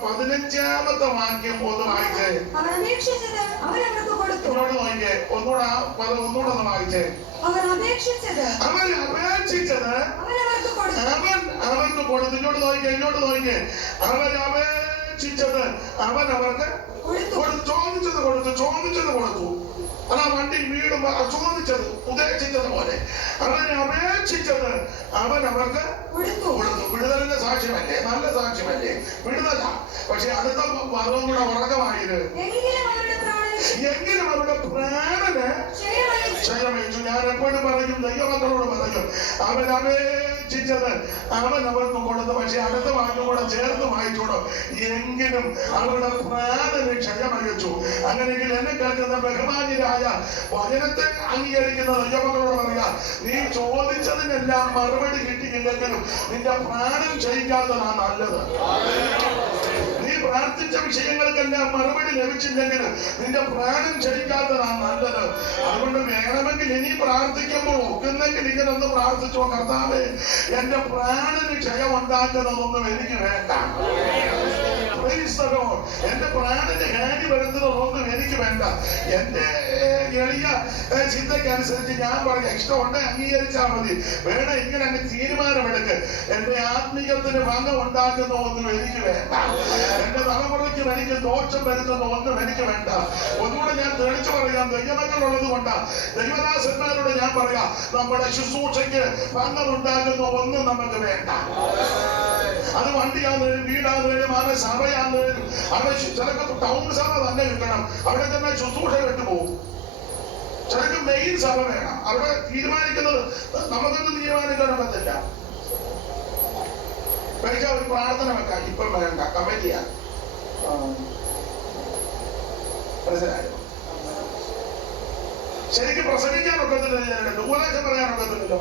15 വാക്യം ഒന്ന് വായിച്ചേ. ഒന്നുകൂടെ നോക്കിയേ, ഒന്നുകൂടെ ആ പദം ഒന്നുകൂടെ ഒന്ന് വായിച്ചേ. അവൻ അപേക്ഷിച്ചത് അവൻ അപേക്ഷിച്ചത് അവൻ അവർക്ക് കൊടുത്തു. ഇങ്ങോട്ട് നോക്കിയേ, ഇങ്ങോട്ട് നോക്കിയേ. അവൻ അപേക്ഷിച്ചത് അവൻ അവർക്ക് ചോദിച്ചത് കൊടുത്തു. അതാ വണ്ടി വീടുമ്പോ ചോദിച്ചത് ഉദ്ദേശിച്ചത് പോലെ അവൻ അപേക്ഷിച്ചത് അവൻ അവർക്ക് കൊടുത്തു. വിടുതലിന്റെ സാക്ഷ്യമല്ലേ, നല്ല സാക്ഷ്യമല്ലേ, വിടുതല. പക്ഷെ അടുത്ത പദവും കൂടെ ഉറക്കമായത് എങ്കിലും അവരുടെ പ്രാണന് ക്ഷയമേറ്റു. ഞാൻ എപ്പോഴും പറയും, ദൈവമക്കളോട് പറയും, അവൻ അപേക്ഷിച്ചത് അവൻ അവർക്ക് കൊടുത്തു. പക്ഷെ അടുത്ത വാക്കും കൂടെ ചേർത്ത് വായിച്ചോടും, എങ്കിലും അവരുടെ പ്രാണന് ക്ഷയമയച്ചു. അങ്ങനെയെങ്കിൽ എന്നെ കേൾക്കുന്ന ബഹുമാന്യരായ വചനത്തെ അംഗീകരിക്കുന്ന ദൈവമക്കളോട് പറയാ, നീ ചോദിച്ചതിനെല്ലാം മറുപടി കിട്ടിയില്ലെങ്കിലും നിന്റെ പ്രാണൻ ക്ഷയിക്കാത്തതാണ് നല്ലത്. നീ പ്രാർത്ഥിച്ച വിഷയങ്ങൾക്കെല്ലാം മറുപടി ലഭിച്ചില്ലെങ്കിലും നിന്റെ പ്രാണൻ ക്ഷയിക്കാത്തതാണ് നല്ലത്. അതുകൊണ്ട് വേണമെങ്കിൽ ഇനി പ്രാർത്ഥിക്കുമ്പോൾ ഒക്കുന്നെങ്കിൽ ഇങ്ങനെ ഒന്ന് പ്രാർത്ഥിച്ചോ, കർത്താവേ എന്റെ പ്രാണന് ക്ഷയം ഉണ്ടാക്കുന്നതൊന്നും എനിക്ക് വേണ്ട. എന്റെ പ്രാണന് ഹാനി വരുന്നതൊന്നും എനിക്ക് വേണ്ട. എന്റെ എളിയ ചിന്തയ്ക്കനുസരിച്ച് ഞാൻ പറയാം, ഇഷ്ടമുണ്ടെ അംഗീകരിച്ചാൽ മതി, വേണം ഇങ്ങനെ അങ്ങ് തീരുമാനമെടുക്ക്. എന്റെ ആത്മീയത്തിന് ഭംഗം ഉണ്ടാക്കുന്ന ഒന്നും എനിക്ക് വേണ്ട. എന്റെ തലമുറയ്ക്കും എനിക്ക് ദോഷം വരുത്തുന്ന ഒന്നും എനിക്ക് വേണ്ട. ഒന്നുകൂടെ ഞാൻ തെളിച്ചു പറയാം, ദൈവമക്കളുള്ളത് കൊണ്ടാ ദൈവദാസന്മാരോട് ഞാൻ പറയാം, നമ്മുടെ ശുശ്രൂഷയ്ക്ക് ഭംഗം ഉണ്ടാക്കുന്ന ഒന്നും നമുക്ക് വേണ്ട. അത് വണ്ടിയാണെങ്കിലും വീടാണെങ്കിലും അത് സഭയാണെങ്കിലും അവിടെ ചിലർക്ക് ടൗൺ സഭ തന്നെ കിട്ടണം, അവിടെ തന്നെ ശുശ്രൂഷ കെട്ടുപോകും. ചിലർക്ക് മെയിൻ സഭ വേണം, അവിടെ തീരുമാനിക്കുന്നത് നമുക്കൊന്നും തീരുമാനിക്കാൻ പറ്റില്ല. കഴിക്കാൻ ഒരു പ്രാർത്ഥന വെക്കാം, ഇപ്പം വേണ്ട, കമ്മിറ്റിയാ. മനസ്സിലായോ? ശരിക്കും പ്രസംഗിക്കാനൊക്കത്തില്ല, ഉപദേശം പറയാനൊക്കത്തില്ലല്ലോ.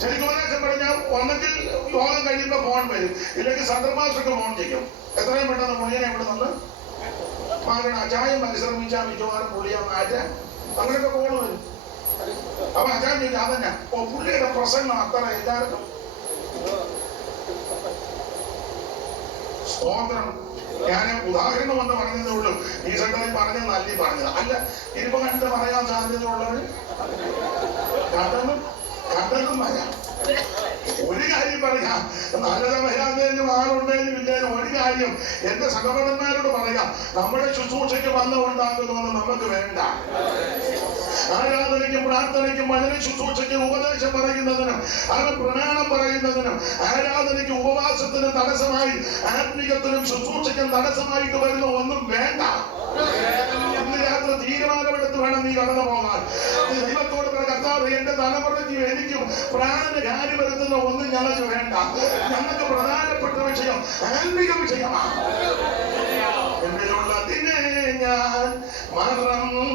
ശരിക്കും ഉപദേശം പറഞ്ഞാൽ ഒന്നെങ്കിൽ യോഗം കഴിയുമ്പോ ഫോൺ വരും, ഇല്ലെങ്കിൽ സന്ദർഭാഷക്ക് ഫോൺ ചെയ്യും. എത്രയും പെട്ടെന്ന് മുഴുവനെ ഇവിടെ നിന്ന് മാറണം, അച്ചായം പരിശ്രമിച്ചാൽ മിക്കവാറും പുള്ളിയെ മാറ്റാൻ, അങ്ങനെയൊക്കെ ഫോൺ വരും. അപ്പൊ അച്ചായം ചോദിക്കും, അതന്നെ പുള്ളിയുടെ പ്രസംഗം അത്ര എല്ലാവർക്കും സ്തോത്രം. ഞാൻ ഉദാഹരണം എന്ന് പറഞ്ഞതേ ഉള്ളൂ, ഈ സംഘത്തിൽ പറഞ്ഞത് നല്ല പറഞ്ഞത് അല്ല. ഇനിയിപ്പോ കണ്ട് പറയാൻ സാധ്യതയുള്ളവർ കടലും വരാം. ഒരു കാര്യം പറയാം, നല്ലത് വരാന്തേലും ആളുണ്ടേലും ഇല്ലേലും ഒരു കാര്യം എന്റെ സഹോദരന്മാരോട് പറയാം, നമ്മുടെ ശുശ്രൂഷയ്ക്ക് ബന്ധമുണ്ടാകുന്നൊന്നും നമുക്ക് വേണ്ട. ആരാധനയ്ക്കും പ്രാർത്ഥനയ്ക്കും വചന ശുശ്രൂഷയ്ക്കും ഉപദേശം പറയുന്നതിനും അത് പ്രമാണം പറയുന്നതിനും ആരാധനയ്ക്കും ഉപവാസത്തിനും തടസ്സമായി ആത്മീയത്തിനും ശുശ്രൂഷയ്ക്കും തടസ്സമായിട്ട് വരുന്ന ഒന്നും വേണ്ട. ഇന്ന് രാത്രി തീരുമാനമെടുത്ത് വേണം നീ കടന്നു പോകാൻ. ദൈവത്തോട് കർത്താവ് എന്റെ തലമുറയ്ക്കും എനിക്കും പ്രാണന് കാര്യം വരുത്തുന്ന ഒന്നും ഞങ്ങൾക്ക് വേണ്ട. ഞങ്ങൾക്ക് പ്രധാനപ്പെട്ട വിഷയം ആത്മീക വിഷയമാണ്. എന്നിലുള്ളതിനെ ഞാൻ മറന്നു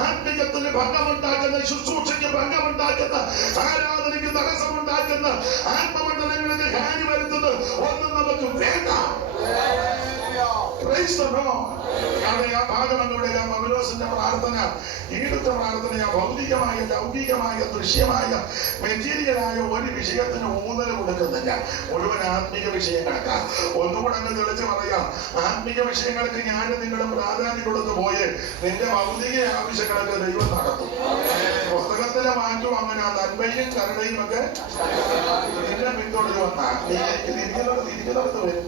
ആത്മീയത്തിന് ഭംഗമുണ്ടാക്കുന്ന, ശുശ്രൂഷയ്ക്ക് ഭംഗമുണ്ടാക്കുന്ന, ആരാധനയ്ക്ക് തടസ്സമുണ്ടാക്കുന്ന, ആത്മമണ്ഡലങ്ങൾക്ക് ഹാനി വരുത്തുന്നത് ഒന്നും നമുക്ക് വേണ്ട. ആ ഭാഗമെന്നൂടെ പൗലോസിന്റെ പ്രാർത്ഥന ഈടുത്ത പ്രാർത്ഥനയാ. ഭൗതികമായ, ലൗകികമായ, ദൃശ്യമായ, മെറ്റീരിയലായ ഒരു വിഷയത്തിന് ഊന്നൽ കൊടുക്കുന്നില്ല. മുഴുവൻ ആത്മീക വിഷയങ്ങൾക്കാ. ഒന്നുകൂടെ അങ്ങ് തെളിച്ച് പറയാം, ആത്മീക വിഷയങ്ങൾക്ക് ഞാനും നിങ്ങളും പ്രാധാന്യം കൊടുത്തു പോയി നിന്റെ ഭൗതിക ആവശ്യങ്ങളൊക്കെ ദൈവം നടത്തും. പുസ്തകത്തിലെ മാറ്റം അങ്ങനെ നന്മയും കരുണയും ഒക്കെ നിന്നെ പിന്തുടരു വന്നാ നീ ഇരിക്കുന്നിടത്ത് വരും.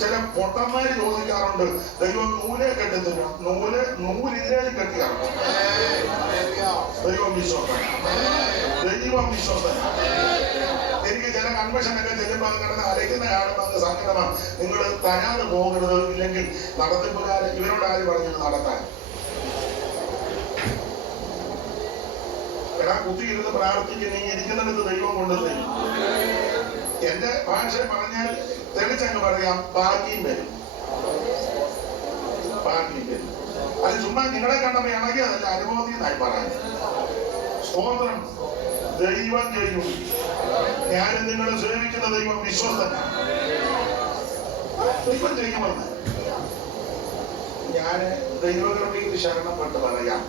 ചില പൊട്ടന്മാര് ചോദിക്കാറുണ്ട്, ദൈവം നൂലെ കെട്ടത്തില്ല. നൂലില്ലേലും കെട്ടിയാണ്. ദൈവം വിശ്വാസം. എനിക്ക് ചില കൺവെൻഷനൊക്കെ ചെല്ലുമ്പോൾ കിടന്ന് അരയ്ക്കുന്ന കാണുമ്പോൾ അങ്ങ് സങ്കടമാണ്. നിങ്ങൾ തരാതെ പോകരുത്, ഇല്ലെങ്കിൽ നടത്തിപ്പുകാരൻ ഇവരോട് ആര് പറഞ്ഞത് നടത്താൻ? എടാ, കുത്തിയിരുന്ന് പ്രാർത്ഥിച്ച് നീ ഇരിക്കുന്നിടത്ത് ദൈവം കൊണ്ടുവരും. എന്റെ ഭാഷ പറഞ്ഞാൽ തെളിച്ചങ്ങ് പറയാം, ഭാഗ്യം വരും. അത് ചുമ്മാ നിങ്ങളെ കണ്ടപ്പോ ഇണങ്ങിയതല്ല, അനുഭവത്തിനായി പറയാൻ. സ്തോത്രം. ദൈവം ചെയ്യും. ഞാൻ നിങ്ങളെ സേവിക്കുന്ന ദൈവം വിശ്വസ്തനാണ്. ദൈവം ചെയ്യുമെന്ന് ഞാൻ ദൈവകൃപയിൽ ശരണപ്പെട്ട് പറയാം.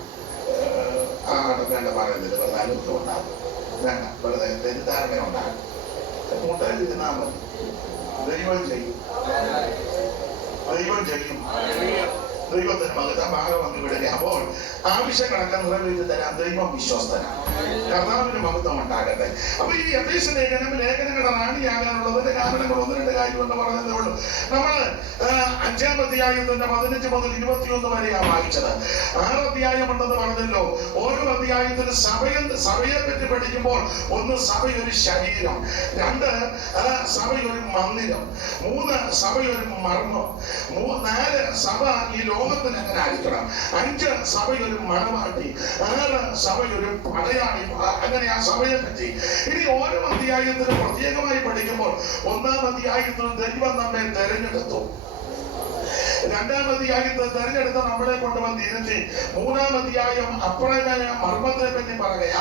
വേണ്ട പറയുന്നില്ല, വെറുതെ അനുഭവം ഉണ്ടാകും. വേണ്ട, വെറുതെ തെറ്റിദ്ധാരണ ഉണ്ടാകും. മുട്ടയിലിരുന്നാൽ മതി. ദൈവം ചെയ്യും. ദൈവത്തിന് മകത്ത ഭാഗം വന്ന് വിടുക. അപ്പോൾ ആവശ്യങ്ങളൊക്കെ നിറവേറ്റി തരാൻ ദൈവം വിശ്വസ്തനാണ്. കർത്താവിന് മഹത്വം ഉണ്ടാകട്ടെ. അപ്പൊ ഈ എഫേസ്യ ലേഖനങ്ങളുടെ റാണിയാകാനുള്ളതിന്റെ കാരണങ്ങൾ 1-2 കാര്യം എന്ന് പറഞ്ഞതേ ഉള്ളൂ. നമ്മള് 5-ാം അധ്യായത്തിന്റെ 15 മുതൽ 21 വരെയാണ് വായിച്ചത്. 6 അധ്യായം ഉണ്ടെന്ന് പറഞ്ഞല്ലോ. ഓരോ അധ്യായത്തിന് സഭയെ പറ്റി പഠിക്കുമ്പോൾ 1 സഭയൊരു ശരീരം, 2 സഭയൊരു മന്ദിരം, 3 സഭയൊരു മർമ്മം, 4 സഭ ഈ ലോകത്തിന് എങ്ങനെ ആയിരിക്കണം, 5 സഭയൊരു മണവാട്ടി, 6 സഭയൊരു പടയാളി. അങ്ങനെ ആ സഭയെ പറ്റി ഇനി ഓരോ അധ്യായത്തിനും പ്രത്യേകമായി പഠിക്കുമ്പോൾ 1-ാം അധ്യായത്തിൽ ദൈവം നമ്മെ തെരഞ്ഞെടുത്തു. 2-ാം അധ്യായത്തിൽ തെരഞ്ഞെടുത്ത് നമ്മളെ കൊണ്ടുവന്ന് ഇരുത്തി. 3-ാം അധ്യായം അപ്രമേയ മർമ്മത്തെ പറ്റി പറയുക.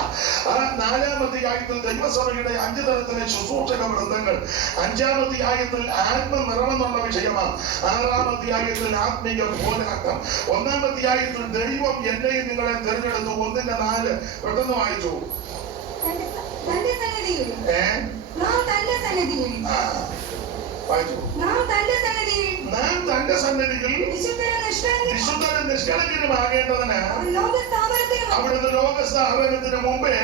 4-ാം അധ്യായത്തിൽ ദൈവസഭയുടെ 5 തരത്തിലെ ശുശ്രൂഷക വൃന്ദങ്ങൾ. 5-ാം അധ്യായത്തിൽ ആത്മനിറമെന്നുള്ള വിഷയമാണ്. 6-ാം അധ്യായത്തിൽ ആത്മീക പോരാട്ടം. 1-ാം അധ്യായത്തിൽ ദൈവം എന്നെയും നിങ്ങളെ തെരഞ്ഞെടുത്തു. 1-4 പെട്ടെന്ന് വായിച്ചു. നാം തന്റെ സന്നിധിയിൽ വിശുദ്ധനും നിഷ്കളങ്കനുമാകേണ്ടതിന് അവിടുത്തെ ലോകസ്ഥാപനത്തിന് മുമ്പേ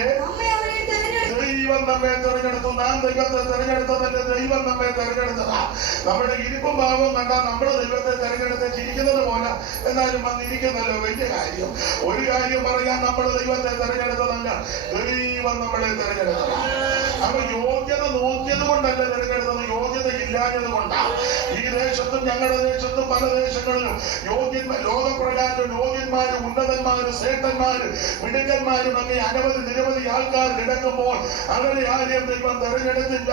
ദൈവം നമ്മെ തെരഞ്ഞെടുത്തു. നാം ദൈവത്തെ തെരഞ്ഞെടുത്തതല്ല, ദൈവം നമ്മെ തെരഞ്ഞെടുത്തതാ. നമ്മുടെ ഇരിപ്പും ഭാവവും കണ്ടാൽ നമ്മൾ ദൈവത്തെ തെരഞ്ഞെടുത്ത് ചിരിക്കുന്നത് പോലെ എന്നാലും വന്നിരിക്കുന്നല്ലോ വലിയ കാര്യം. ഒരു കാര്യം പറയാൻ, നമ്മൾ ദൈവത്തെ തെരഞ്ഞെടുത്തതല്ല, ദൈവം നമ്മളെ തെരഞ്ഞെടുത്തതാ. അപ്പൊ യോഗ്യത നോക്കിയത് കൊണ്ടല്ല തെരഞ്ഞെടുത്തത്, യോഗ്യത ഇല്ലാഞ്ഞത് കൊണ്ടാണ്. ഈ ദേശത്തും ഞങ്ങളുടെ ദേശത്തും പല ദേശങ്ങളിലും ലോകപ്രകാരം യോഗ്യന്മാരും ഉന്നതന്മാരും ശ്രേഷ്ഠന്മാരും മിടുക്കന്മാരും ഒക്കെ നിരവധി ആൾക്കാർ കിടക്കുമ്പോൾ അവരെ ആരെയും ദൈവം തെരഞ്ഞെടുത്തില്ല.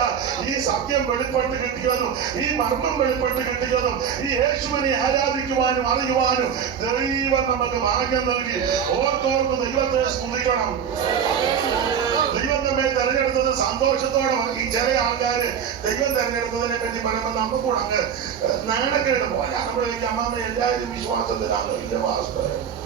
ഈ സത്യം വെളിപ്പെട്ട് കിട്ടിയതും ഈ മർമ്മം വെളിപ്പെട്ട് കിട്ടിയതും ഈ യേശുവിനെ ആരാധിക്കുവാനും അറിയുവാനും ദൈവം നമുക്ക് ഭാഗ്യം നൽകി. ഓർത്തോർത്ത് ദൈവത്തെ സ്തുതിക്കണം. ദൈവം നമ്മെ തെരഞ്ഞെടുത്തത് സന്തോഷത്തോടെ. ഈ ചില ആൾക്കാര് ദൈവം തെരഞ്ഞെടുത്തതിനെ പറ്റി പറയുമ്പോൾ നമുക്കൂടെ അങ്ങ് നാണക്കേട് പോരാ. നമ്മുടെ അമ്മാമ്മ എല്ലാവരും വിശ്വാസത്തിലാണോ? ഇല്ല വാസ്തവം